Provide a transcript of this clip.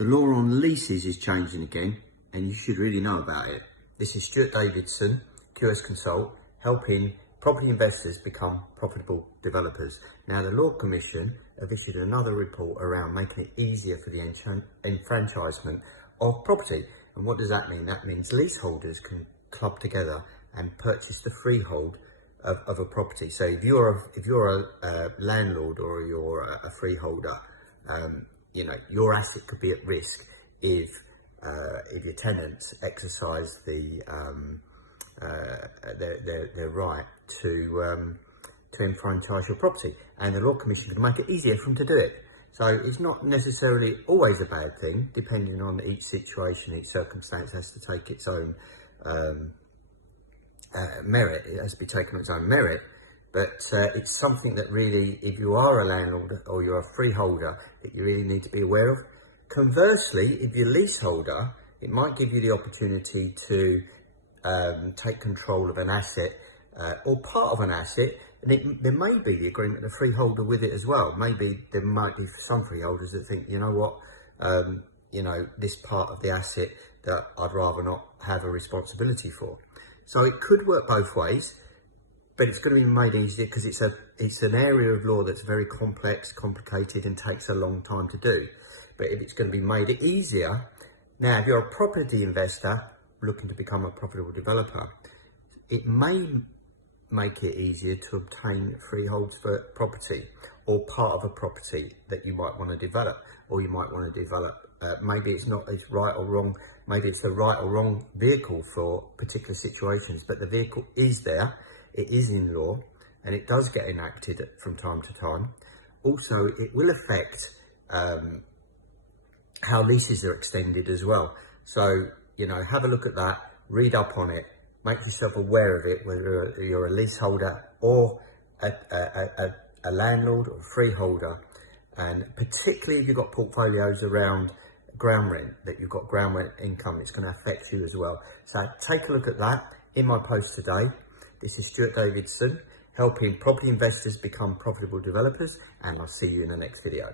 The law on leases is changing again, and you should really know about it. This is Stuart Davidson, QS Consult, helping property investors become profitable developers. Now, the Law Commission have issued another report around making it easier for the enfranchisement of property. And what does that mean? That means leaseholders can club together and purchase the freehold of a property. So if you're a landlord or you're a freeholder, your asset could be at risk if your tenants exercise their right to enfranchise your property, and the Law Commission could make it easier for them to do it. So it's not necessarily always a bad thing, depending on each situation, each circumstance has to take its own merit. It has to be taken on its own merit. But it's something that really, if you are a landlord or you're a freeholder, that you really need to be aware of. Conversely, if you're a leaseholder, it might give you the opportunity to take control of an asset or part of an asset, and there may be the agreement of the freeholder with it as well. Maybe there might be some freeholders that think, you know what, this part of the asset that I'd rather not have a responsibility for. So it could work both ways. But it's going to be made easier because it's an area of law that's very complex, complicated, and takes a long time to do. But if it's going to be made easier, now if you're a property investor looking to become a profitable developer, it may make it easier to obtain freeholds for property or part of a property that you might want to develop, or you might want to develop. Maybe it's right or wrong. Maybe it's the right or wrong vehicle for particular situations, but the vehicle is there. It is in law, and it does get enacted from time to time. Also, it will affect how leases are extended as well. So, have a look at that, read up on it, make yourself aware of it, whether you're a leaseholder or a landlord or freeholder, and particularly if you've got portfolios around ground rent, that you've got ground rent income, it's going to affect you as well. So take a look at that in my post today. This is Stuart Davidson, helping property investors become profitable developers, and I'll see you in the next video.